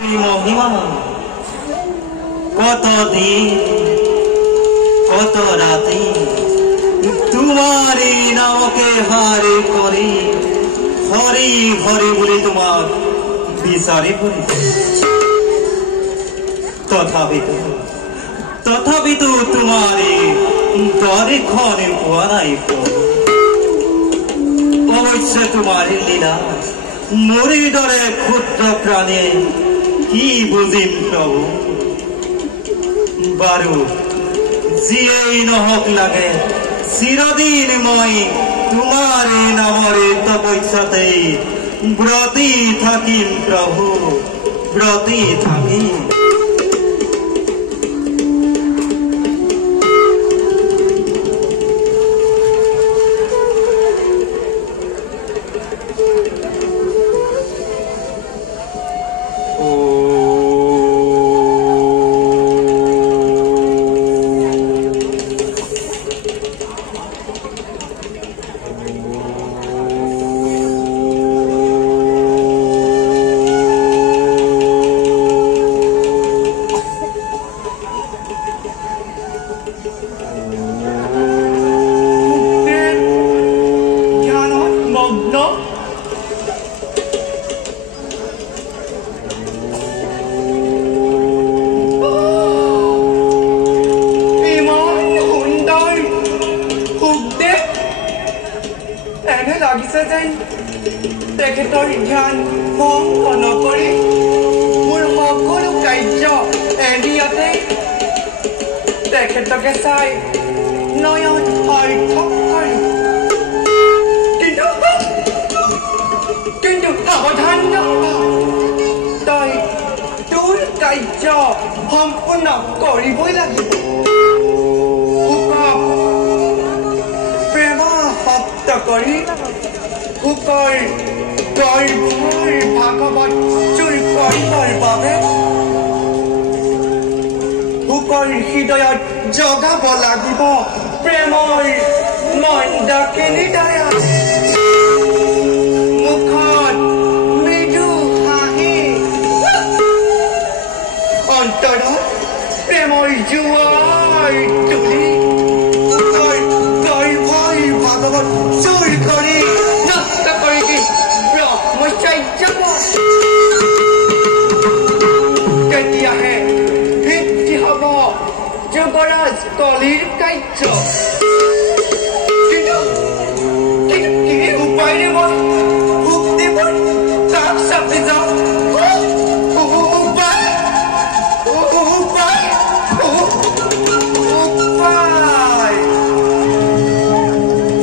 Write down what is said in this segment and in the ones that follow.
মহিমা কত দিন কত রাতে তোমারই নামকে হারে করি হরি হরি বলে তোমার বিচারে করি তথাপি তো তোমারে দরে ক্ষণে পোয়ারাই অবশ্য তোমার লীলা মরি ডরে ক্ষুদ্র প্রাণে কি বুঝিম প্রভু বারু যিয়েই নহক লাগে চিরদিন মই তোমার নামরে তপস্যাতে ব্রতী থাকিম প্রভু ব্রতী থাকিম হৃদয়ত জগাব লাগিব প্ৰেমৰ মন্দাকিনী দয়া মুখত মৃদু হাঁহি অন্তৰত প্ৰেমৰ জোৱাৰ তুলি গৰ্ভই ভাগৱত চুৰ কৰি নষ্ট কৰি দি ব্ৰহ্মচৰ্য তেতিয়াহে যুবৰাজ কলিৰ কাৰ্য কিন্তু কি উপায় নেব মুক্তি তাৰ সাথে যাও উপায়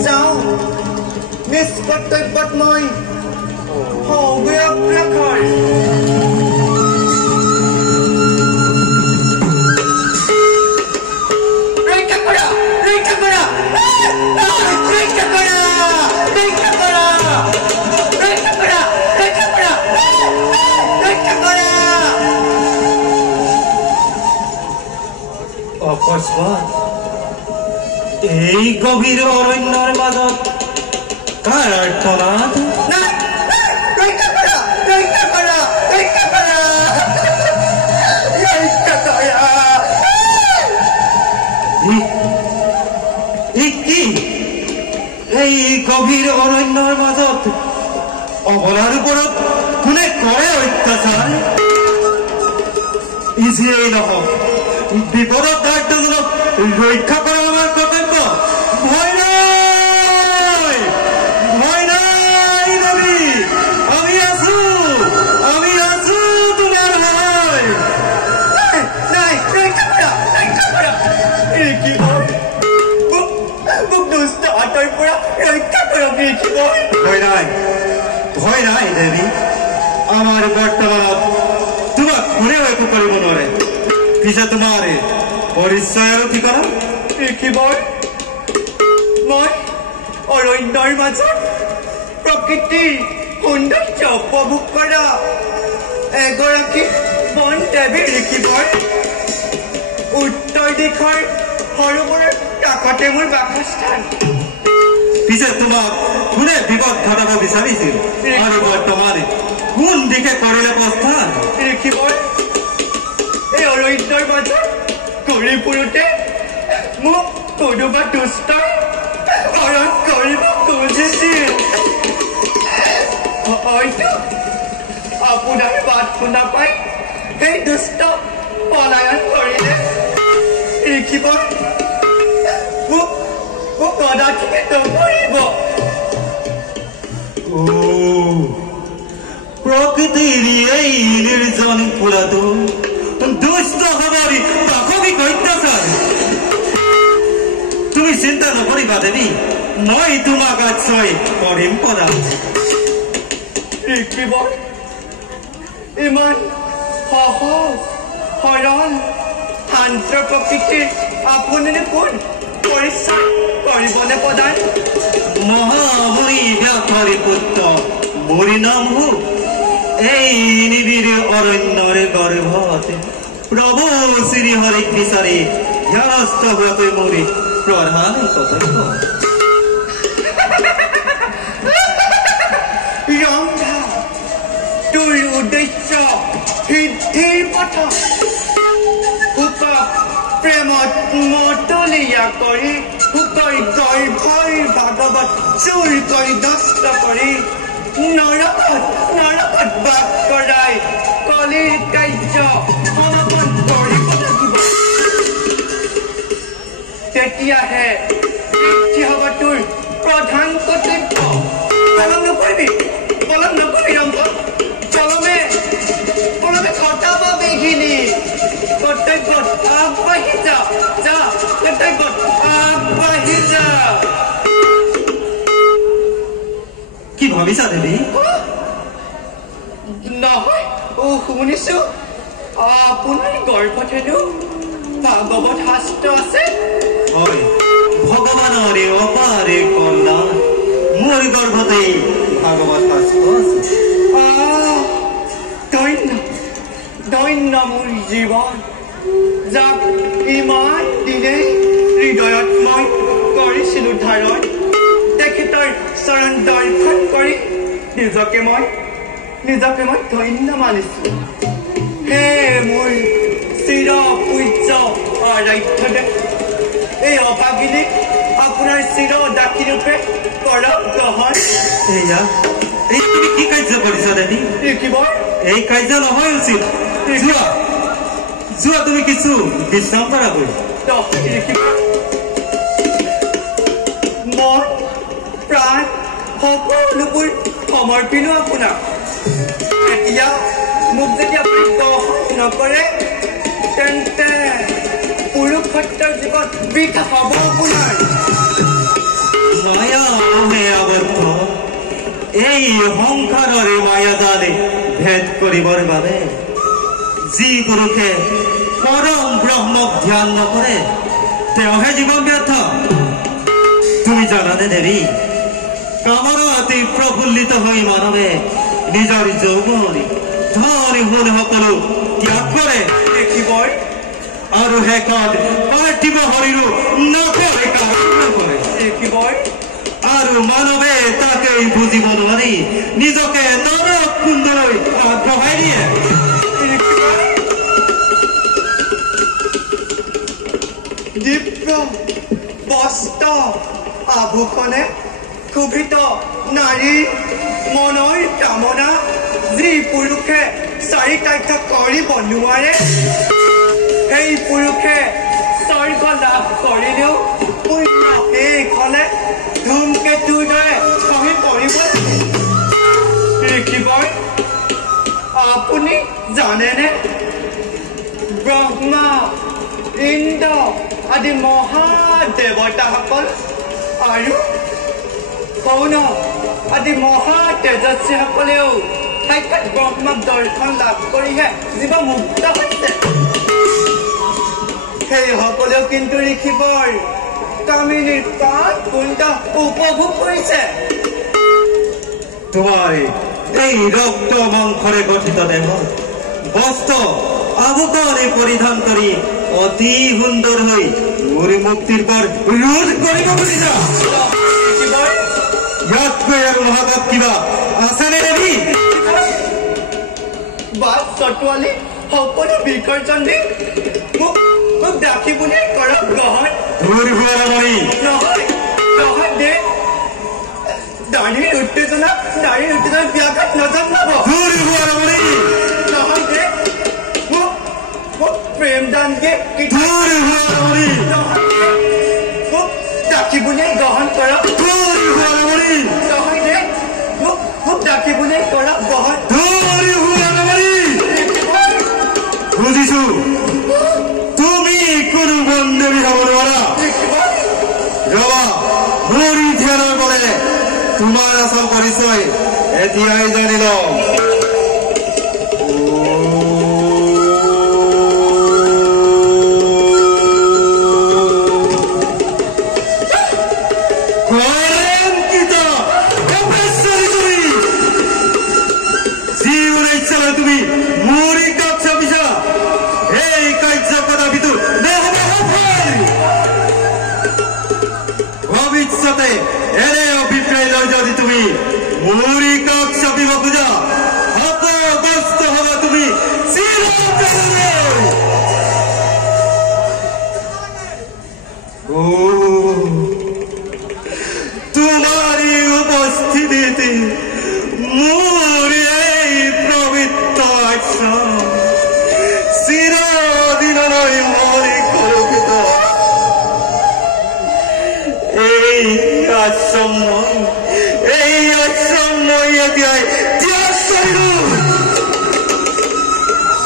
যাও নিজ কৰ্তব্যত মই অব্যাঘ্ৰ অকস্মাৎ এই গভীৰ অৰণ্যৰ মাজত কাৰ আৰ্তনাদ এই গভীৰ অৰণ্যৰ মাজত অবলাৰ উপৰত কোনে কৰে অত্যাচাৰ ইজিয়েই নহওক বিপদত দায়িত্বজনক ৰক্ষা কৰা আমাৰ কৰ্তব্য ভয় নাই দেৱী আমি আছো তোমাৰ হয় নাই মোক দুষ্ট আঁতৰ পৰা ৰক্ষা কৰক ভয় নাই দেৱী আমাৰ বৰ্তমানত তোমাক কোনেও একো কৰিব নোৱাৰে পিছে তোমাৰ পৰিচয় আৰু ঠিকনা মই অৰণ্যৰ মাজত প্ৰকৃতিৰ সৌন্দৰ্য উপভোগ কৰা এগৰাকী বন দেৱী লিখিবৰ উত্তৰ দিশৰ সৰোবৰৰ কাষতে মোৰ বাসস্থান পিছে তোমাক কোনে বিপদ ঘটাব বিচাৰিছিল আৰু বৰ্তমানে কোন দিকে কৰিলে প্ৰস্থান লিখিবৰ ঘূৰি ফুৰোঁতে মোক কোনোবা দুষ্টই হৰণ কৰিব খুজিছিল হয়তো আপোনাৰ বাট শুনা পাই সেই দুষ্ট পলায়ন কৰিলে লিখিব মোক কদাচিতে নকৰিব প্ৰকৃতিৰ এই নিৰ্জন পুৰাতো দুষ্ট হবাৰই প্ৰাথমিক অত্যাচাৰ তুমি চিন্তা নকৰিবা দেবী মই তোমাক আশ্ৰয় কৰিম পদা লিখিব ইমান সহজ সৰল শান্ত প্ৰকৃতিৰ আপুনি কোন পৰিচয় কৰিবনে প্ৰদান মহামুনি ব্যাপাৰী পুত্ৰ মৰি নাম হোক এই নিবিড় অৰণ্যৰে গৰ্ভতে প্ৰভু শ্ৰী হৰে কৃষ্ণে ধ্যানস্থ হয়ে মৰি প্ৰধান কৰ্তব্য ৰন্ধা তোৰ উদ্দেশ্য সিদ্ধিৰ পথ সুখক প্ৰেমত মতলীয়া কৰি সুখৰ গৰ্ভৰ ভাগৱত চুৰ কৰি নষ্ট কৰি নৰকত বাস কৰাই কলিৰ কাৰ্য সমাপন কৰিব লাগিব তেতিয়াহে সিদ্ধি হ'ব তোৰ প্ৰধান কৰ্তব্য পলম নকৰিবি ৰংগ পলমে কটাব বেগিনি কৰ্তব্যত আগবাঢ়ি যা কৰ্তব্যত আগবাঢ়ি যা কি ভাবিছা দেবী নহয় শুনিছো আপোনাৰ গৰ্ভত হেনো ভাগৱত শাস্ত্ৰ আছে হয় ভগৱানৰে অপাৰে কন্যা মোৰ গৰ্ভতে ভাগৱত শাস্ত্ৰ আছে দৈন্য মোৰ জীৱন যাক ইমান দিনেই হৃদয়ত মই কৰিছিলো ধাৰণ তেখেতৰ চৰণ দৰ্শন কৰি নিজকে মই ধন্য মানিছো হে মোৰ চিৰ পূজ্য আৰাধ্যদেৱ এই অভাগিনীক আপোনাৰ চিৰ দাসী ৰূপে কৰক গ্ৰহণ এয়া এই তুমি কি কাৰ্য কৰিছা দেবী লিখিব এই কাৰ্য নহয় উচিত যোৱা তুমি কিছু বিশ্ৰাম কৰাগৈ লিখিব মন প্ৰাণ সকলোবোৰ সমৰ্পিলো আপোনাক এতিয়া মোক যদি আপুনি গ্ৰহণ নকৰে তেন্তে পুৰুষত্বৰ জীৱন বৃথা হ'ব আপোনাৰ মায়া মোহে আবদ্ধ এই সংসাৰৰে মায়াজালে ভেদ কৰিবৰ বাবে যি পুৰুষে পৰম ব্ৰহ্মক ধ্যান নকৰে তেওঁহে জীৱন ব্যৰ্থ তুমি জানানে দেৱী কামৰ অতি প্ৰফুল্লিত হৈ মানৱে নিজৰ যৌৱন ধন সোণ সকলো ত্যাগ কৰে দেখিবই আৰু শেষত পাৰ্থিৱ শৰীৰো নকৰে কাম কৰে দেখিবই আৰু মানৱে তাকেই বুজিব নোৱাৰি নিজকে নৰক কুণ্ডলৈ আগবঢ়াই দিয়ে দিব্য বস্ত্ৰ আভূষণে শোভিত নাৰীৰ মনৰ কামনা যি পুৰুষে চাৰিতাৰ্থ কৰিব নোৱাৰে সেই পুৰুষে স্বৰ্গ লাভ কৰিলেও পুণ্য শেষ হলে ধূমকেতুৰ দৰে খহি পৰিব লিখিবই আপুনি জানেনে ব্ৰহ্মা ইন্দ্ৰ আদি মহাদেৱতাসকল আৰু কৌন আদি মহা তেজস্বীসকলেও সাক্ষাৎ ব্ৰহ্মাক দৰ্শন লাভ কৰিহে জীৱ মুক্ত হৈছে সেইসকলেও কিন্তু লিখিবৰ কামিনীৰ প্ৰাণ কুণ্ড উপভোগ কৰিছে তোমাৰ এই ৰক্ত মাংসৰে গঠিত দেহত বস্ত্ৰ আভূষণে পৰিধান কৰি অতি সুন্দৰ হৈ মোৰ মুক্তিৰ পৰ ৰোধ কৰিব খুজিছা ইয়াতকৈ আৰু মহাপাপ কিবা আছেনে দেৱী বাট চটোৱালী সকলো বিসৰ্জন দি মোক মোক ডাকিবলৈ কৰক গ্ৰহণ তোৰ হুৱাৰমণি নহয় নহয় দে নাৰীৰ উত্তেজনা ব্যাঘাত নজন্মাব তোৰ হুৱাৰমণি নহয় দে মোক প্ৰেম দান দিয়ে তোৰ হুৱাৰমণি নহয় দে মোক ডাকিবলৈ গ্ৰহণ কৰক তোৰ হুৱাৰমণি নহয় দে মোক ডাকিবলৈ কৰক গ্ৰহণ তোৰ হুৱাৰমণি বুজিছো তুমি কোনো বন্দেবী হ'ব নোৱাৰা ৰবা হৰি ধ্যানৰ বলে তোমাৰ আচল পৰিচয় এতিয়াই জানি লম তুমি মুড়ি কাপ চাপিছা এই কাৰ্য কদাপিতো ভৱিষ্যতে এনে অভিপ্ৰায় লৈ যদি তুমি মুড়ি কাপ চাপিব খোজা হতগ্ৰস্ত হবা তুমি চিৰকাললৈ তোমাৰি উপস্থিতিতে মোৰ এই পবিত্ৰ আশ্ৰম চিৰদিনলৈ মৰি কলকিত এই আশ্ৰম মই এতিয়াই ত্যাগ কৰিলো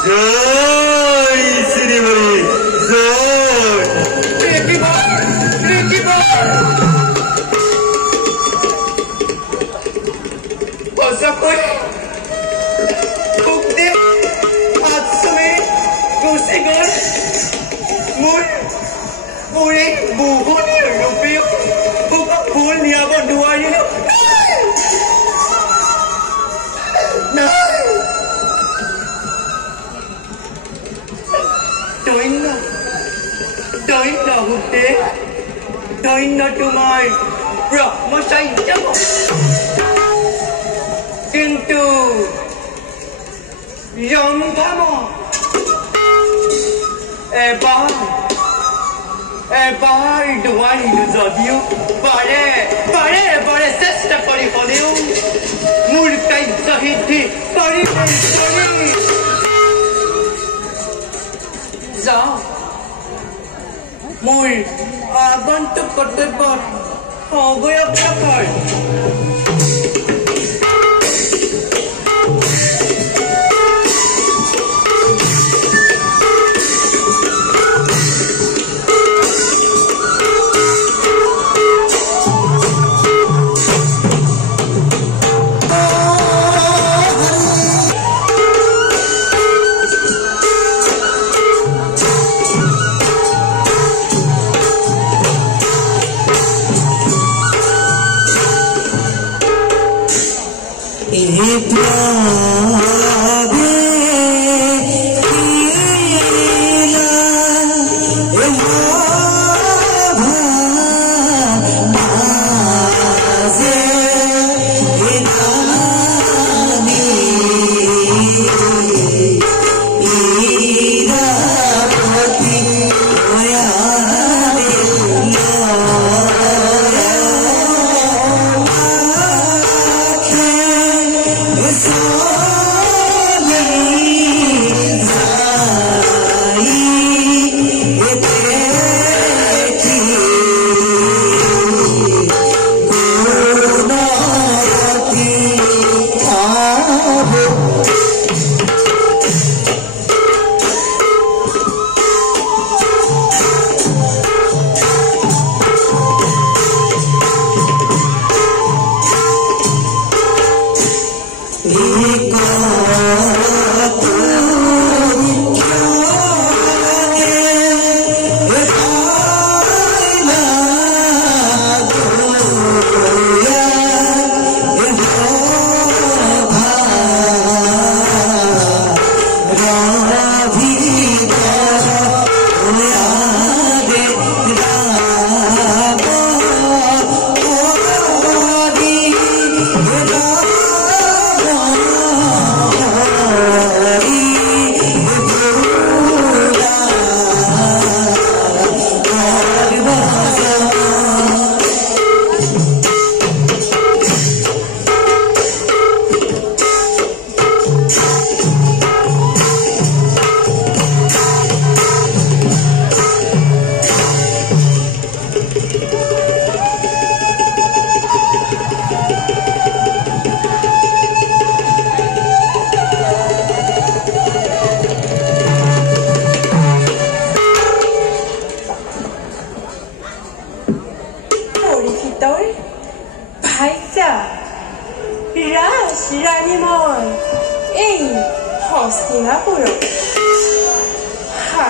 জয় শ্ৰীহৰি জয় সঁচাকৈ আশ্ৰমে গুচি গ'ল মোৰ এই বহুনি ৰূপেও মোক ফুল নিয়াব নোৱাৰিলো ধন্য ভূতে ধন্য তোমাৰ ব্ৰহ্মচাৰ্য কিন্তু যংগম এবাৰ নোৱাৰিলো যদিও বাৰে চেষ্টা কৰি হ'লেও মোৰ কাৰ্যসিদ্ধি কৰি যাওঁ মোৰ আগন্তুক কৰ্তব্যত অৱয়ব হয়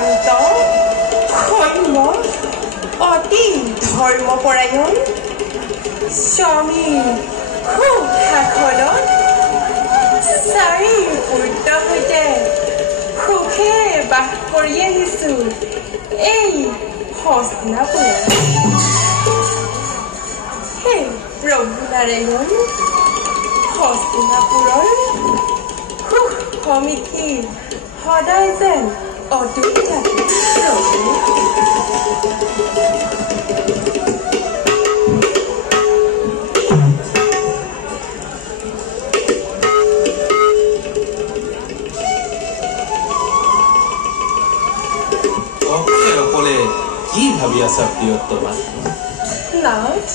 শান্ত সৌম্য অতি ধৰ্মপৰায়ণ স্বামী খুব শাসনত চাৰিৰ পূৰ্ত সৈতে সুখে বাস কৰি আহিছো এই হস্তিনাপুৰত হে প্ৰভু নাৰায়ণ হস্তিনাপুৰৰ সুখ সমিতি সদায় যেন অটুট থাকে প্ৰভু কি ভাবি আছা প্ৰিয়তমা নাথ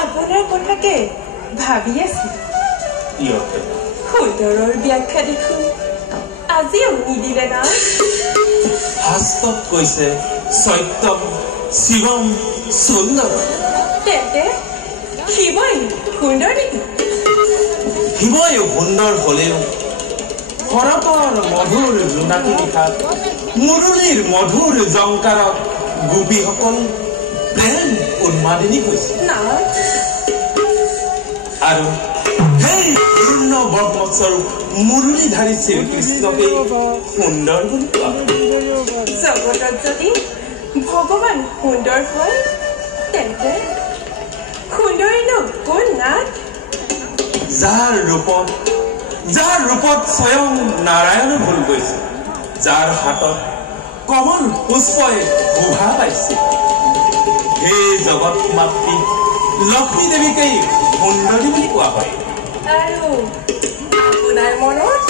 আপোনাৰ কথাকে ভাবি আছো প্ৰিয়তমা সুন্দৰৰ ব্যাখ্যা দেখোন আজিও নিদিলে না শাস্ত্ৰত কৈছে সত্যম শিৱম সুন্দৰ তেন্তে শিৱই সুন্দৰ নেকি শিৱই সুন্দৰ হলেও শৰতৰ মধুৰ জোনাকী নিশাত মুৰুলীৰ মধুৰ জংকাৰত গোপীসকল প্ৰেম উন্মাদিনী হৈছে আৰু সেই পূৰ্ণ ব্ৰহ্মস্বৰূপ মুৰুলীধাৰী শ্ৰীকৃষ্ণকে সুন্দৰ বুলি কোৱা জগতত যদি ভগৱান সুন্দৰ হয় তেন্তে সুন্দৰীনো কোন নাথ যাৰ ৰূপত স্বয়ং নাৰায়ণ ভুল গৈছে যাৰ হাতত কমল পুষ্পই শোভা পাইছে হে জগত মাতৃ লক্ষ্মী দেৱীকেই সুন্দৰী বুলি কোৱা হয় আৰু আপোনাৰ মনত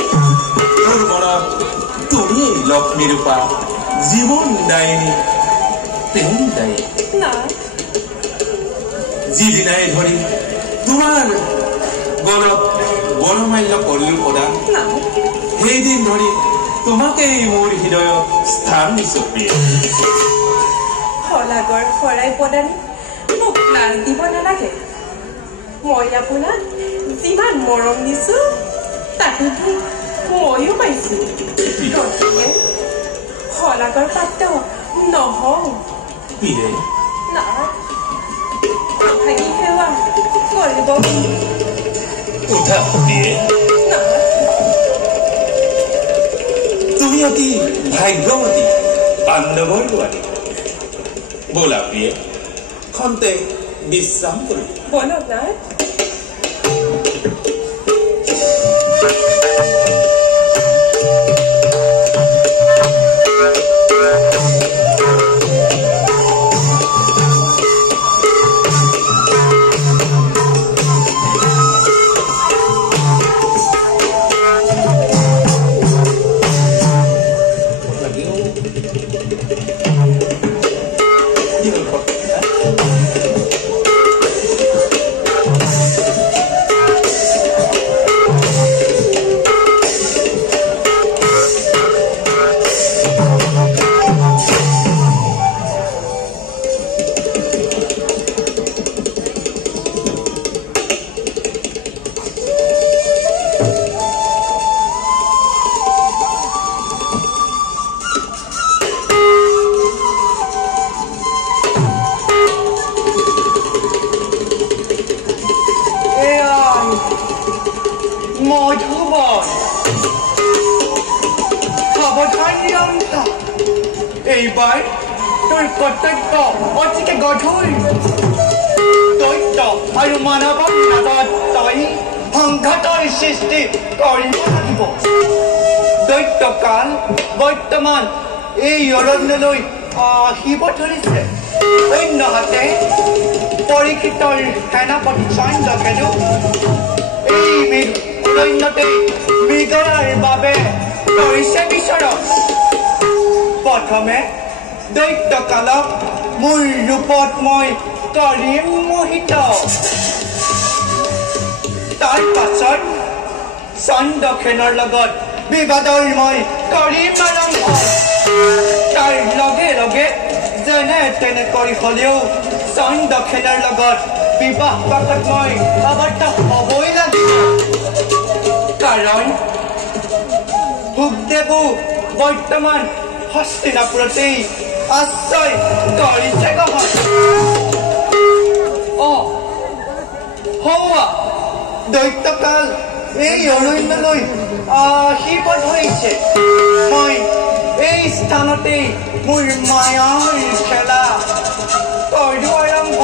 তোৰ মনত তুমিয়েই লক্ষ্মী ৰূপা জীৱন দায়িনী প্ৰেম দায়ী নাথ যিদিনাই ধৰি তোমাৰ গলত বৰমাল্য কৰিলো প্ৰদান সেইদিন ধৰি তোমাকেই মোৰ হৃদয়ত স্থান দিছো প্ৰিয় শলাগৰ শৰাই প্ৰদান মোক লাজ দিব নালাগে মই আপোনাক যিমান মৰম দিছো তাতোকৈ ময়ো পাইছো গতিকে শলাগৰ পাত্ৰ নহওঁ প্ৰিয়ে নাথ ভাগি সেৱা কৰিব উঠা প্ৰিয়ে নাথ তুমি অতি ভাগ্যৱতী পাণ্ডৱৰ ছোৱালী ব'লা প্ৰিয়ে খন্তে বিশ্ৰাম কৰি বলক নাথ এইবাৰ তোৰ কৰ্তব্য অতিকে গধুৰ দৈত্য আৰু মানৱৰ মাজত তই সংঘাতৰ সৃষ্টি কৰিব লাগিব দৈত্যকাল বৰ্তমান এই অৰণ্যলৈ আহিব ধৰিছে অন্যহাতে পৰীক্ষিতৰ সেনাপতি চন্দ্ৰকেতু এই অৰণ্যতে মৃগয়াৰ বাবে কৰিছে বিচৰণ প্ৰথমে দৈত্যকালক মোৰ ৰূপত মই কৰিম মোহিত তাৰ পাছত চন্দ্ৰসেনৰ লগত বিবাদৰ মই কৰিম আৰম্ভ তাৰ লগে লগে যেনে তেনে কৰি হ'লেও চন্দ্ৰসেনৰ লগত বিবাহ পাশত মই আবদ্ধ হ'বই লাগিব কাৰণ ভোগদেৱো বৰ্তমান হস্তিনাপুৰতেই আশ্ৰয় কৰিছে নহয়। হৌৱা দৈত্যকাল এই অৰণ্যলৈ আহিব ধৰিছে। মই এই স্থানতেই মোৰ মায়াৰ খেলা কৰো আৰম্ভ।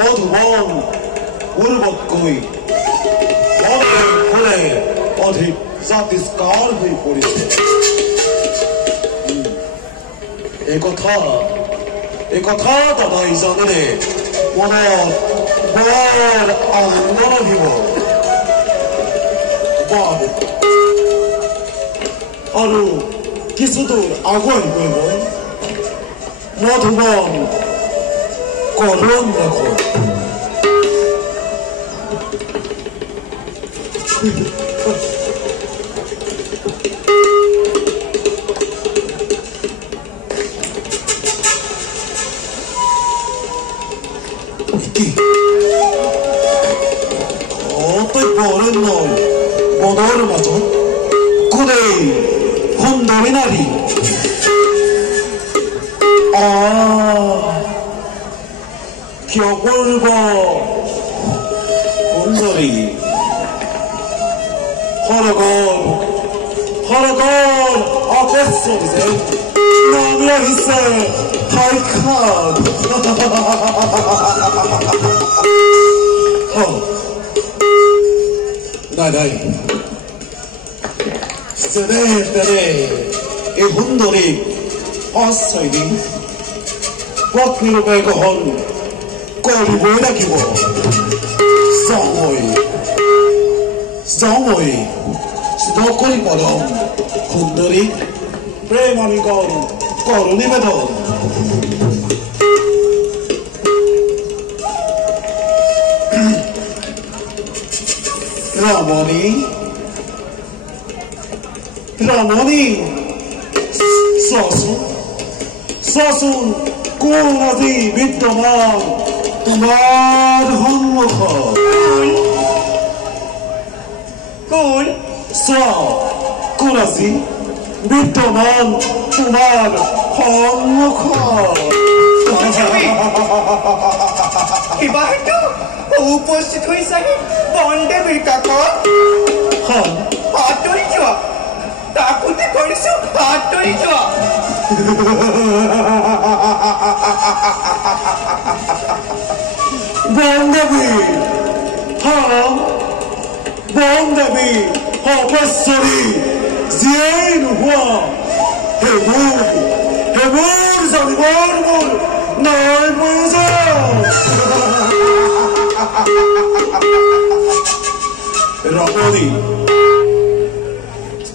মধুবন পূৰ্বতকৈ অধিক জাতিষ্কাৰ হৈ পৰিছে। এই কথা দাদাই জানেৰে মনত বৰ আনন্দ লাগিব। আৰু কিছুদূৰ আগুৱাই গৈ মই মধুবন কলম দেখোঁ। অৰণ্যৰ বনৰ মাজত কোনেই সুন্দৰী নাৰী। কিয় কৰিব সুন্দৰী সৰগৰ অপেক্ষা যে নামি আহিছে সাক্ষাৎ। নাই তেনে এই সুন্দৰীক আশ্ৰয় দি পত্নীৰূপে গ্ৰহণ কৰিবই লাগিব। নকৰি পৰম সুন্দৰী প্ৰেম আমি কৰো নিবেদন। ৰমণী চোৱাচোন কোন আজি বিদ্যমান তোমাৰ সন্মুখত। কোন চোৱা কোন আজি বিদ্যমান তোমাৰ সন্মুখত। কিবা হয়তো উপস্থিত হৈছাহি বনদেৱীৰ কাষত। আঁতৰি যোৱা, তাকুতি কৰিছো, আঁতৰি যোৱা। বনদেৱী অপশ্বৰী যিয়েই নোহোৱা সেইবোৰ জানিবৰ মোৰ নাই প্ৰয়োজন। ৰমণী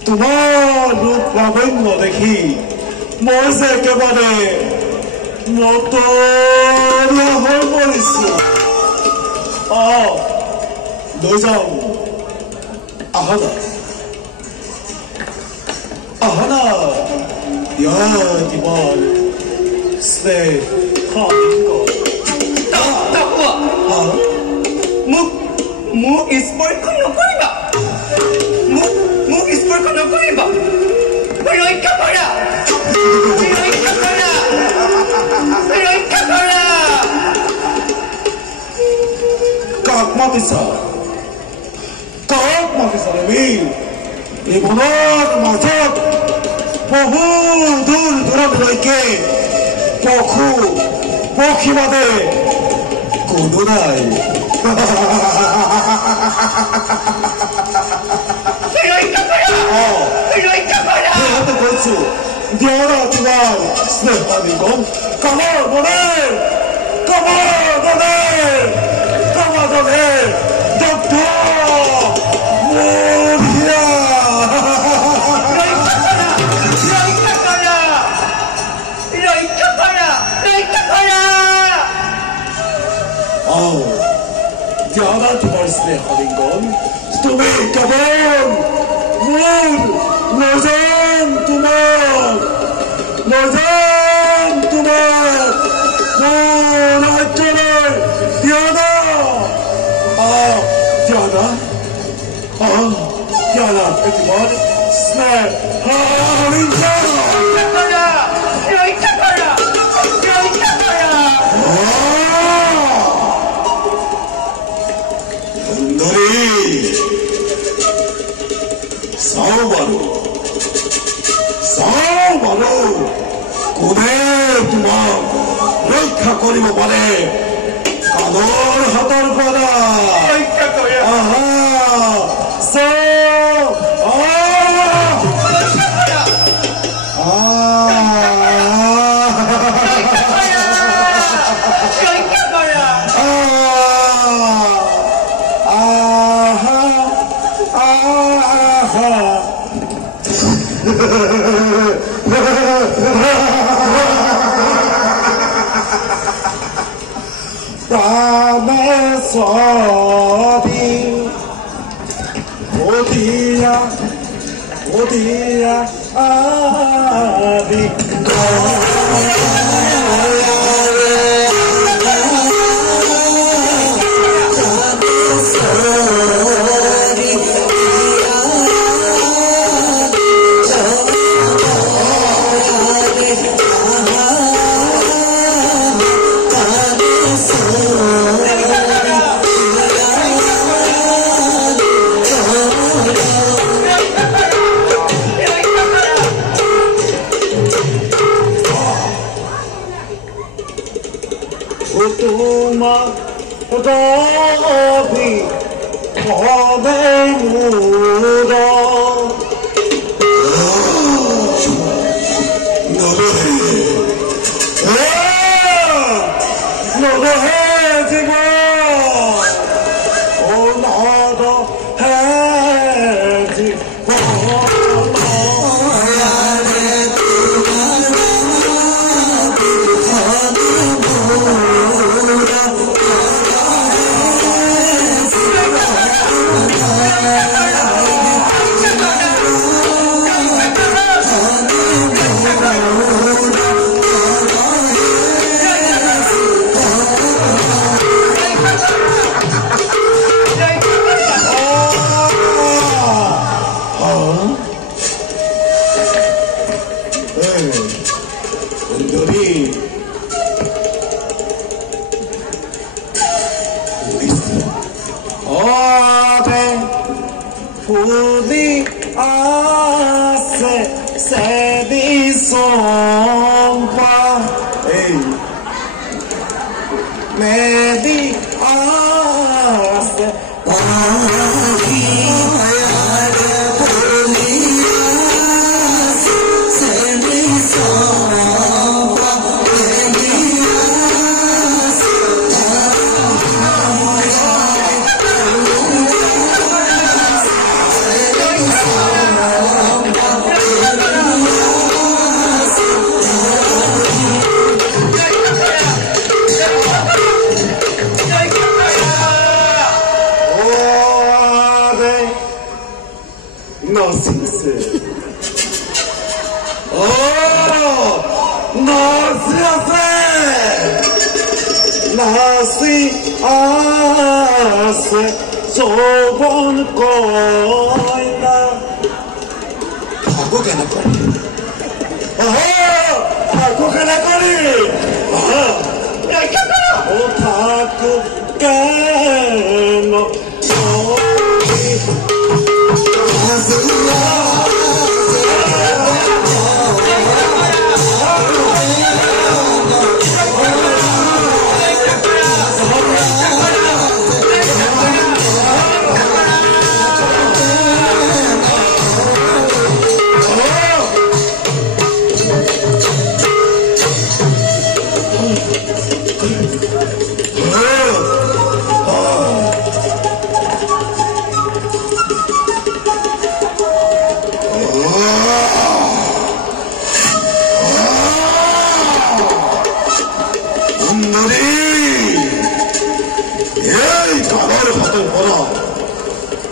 তোমাৰ ৰূপ লাৱণ্য দেখি মই যে একেবাৰে মতলীয়া হৈ পৰিছো। লৈ যাওঁ আহনা ইমান স্নেহ মোক স্পৰ্শ নকৰিবা, মোক স্পৰ্শ নকৰিবা। ৰক্ষা কৰা, ৰক্ষা কৰা, ৰক্ষা কৰা। কাক মাতিছা এই বনৰ মাজত বহু দূৰ দূৰলৈকে পক্ষী বাদে কোনো নাই। কৈছো দিয়ৰা তোমাৰ স্নেহ নিগম কামৰ বনেৰ দগ্ধ দিয়ৰা তোমাৰ স্নেহ হৰিগণ তুমি কেৱল মোৰ নজন তোমাক মোৰ ৰাজ্যলৈ ত্যাগা একেবাৰে স্নেহ চাও বাৰু কোনে তোমাক ৰক্ষা কৰিব পাৰে কালৰ হাতৰ পৰা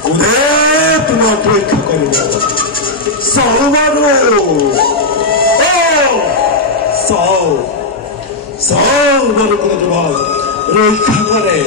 কোনে তোমাক ৰক্ষা কৰিব চাও বাৰু চাও বাৰু কোনে তোমাক ৰক্ষা কৰে